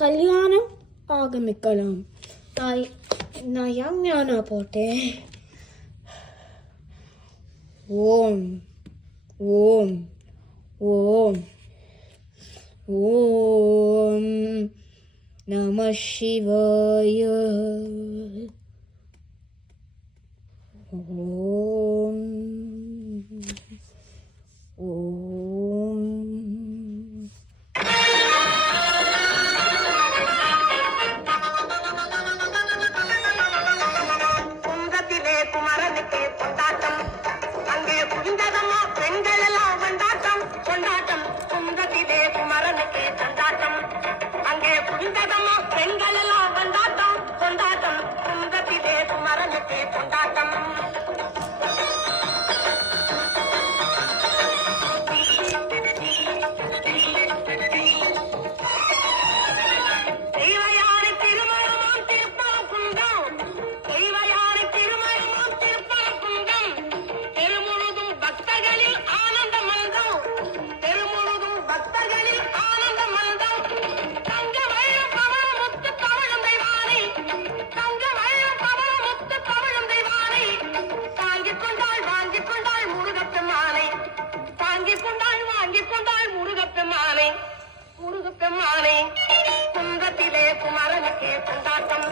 கல்யாணம் ஆரம்பிக்கலாம். நான் ஞானா போட்டேன். ஓம் ஓம் ஓம் ஓம் நம சிவாய. ஓம் ஓம். குன்றத்திலே குமரனுக்கு கொண்டாட்டம், அங்கே புரிந்ததம்மா பெண்கள் எல்லாம் கொண்டாட்டம் கொண்டாட்டம். குன்றத்திலே குமரனுக்கு கொண்டாட்டம், அங்கே புரிந்ததம்மா பெண்கள் எல்லாம் கொண்டாட்டம் கொண்டாட்டம். குன்றத்திலே குமரனுக்கு கொண்டாட்டம். முருகப்பெருமானே, குன்றத்திலே குமரனுக்கு கொண்டாட்டம்,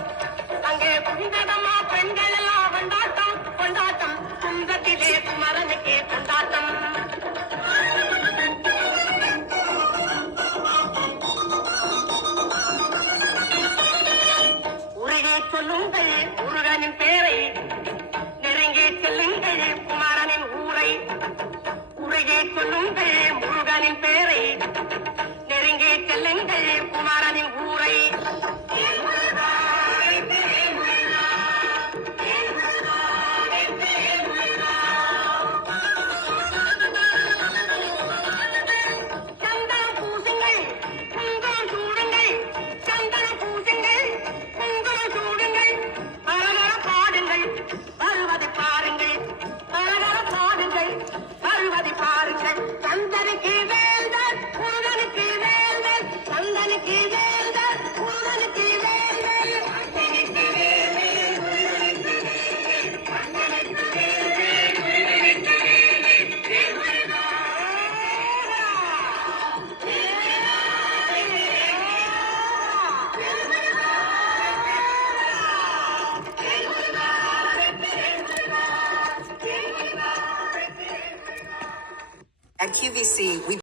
அங்கே புரிந்ததம்மா பெண்கள் எல்லாம் கொண்டாட்டம் கொண்டாட்டம். குன்றத்திலே குமரனுக்கு கொண்டாட்டம். உருகி சொல்லுங்கள் முருகனின் பேரை, நெருங்கி செல்லுங்கள் குமரனின் ஊரை. உருகி சொல்லுங்கள் முருகனின் பேரை, நெருங்கி செல்லுங்கள் குமரனின் ஊரை. சந்தனம் பூசுங்கள், குங்குமம் சூடுங்கள், சந்தனம் பூசுங்கள், குங்குமம் சூடுங்கள், பரவர பாடுங்கள், வருவதை பாருங்கள், பரவர பாடுங்கள், வருவதை பாருங்கள். சந்தனுக்கு வேல்தல் முருகனுக்கு வேல்தல், சந்தனுக்கு வேல்தல் முருகனுக்கு வேல்தல், சந்தனுக்கு வேல்தல் முருகனுக்கு வேல்தல், சந்தனுக்கு வேல்தல் முருகனுக்கு வேல்தல். At QVC, we